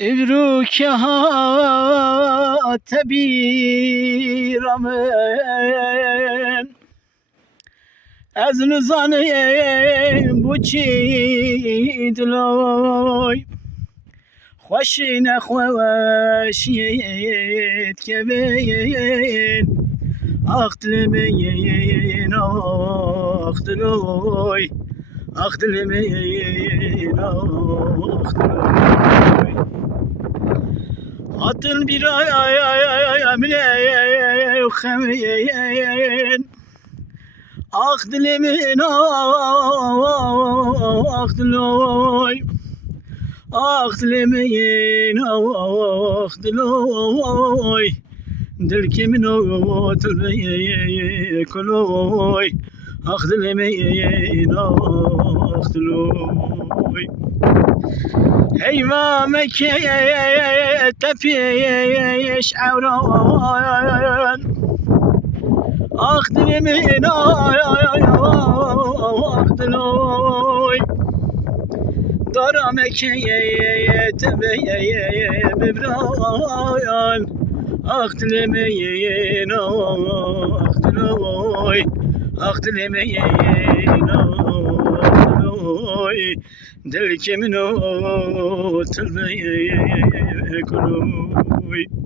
ابروك هات بیرامن از نزانم بوچی دلوی خوشی نخوشیت که بین اختلمین اختلوی اختلمین اختلوی هاتن بیرای امنه خمین اختلمین اختلوی اختلمین اختلوی دلكي منو تلبي كلوي اختلمين اختلوي هي ما مكي تفيش عوران اختلمين اختلوي درامك تبي ببرايان اختلمين اختلوي اختلمين اختلوي دلك منو تلبي كلوي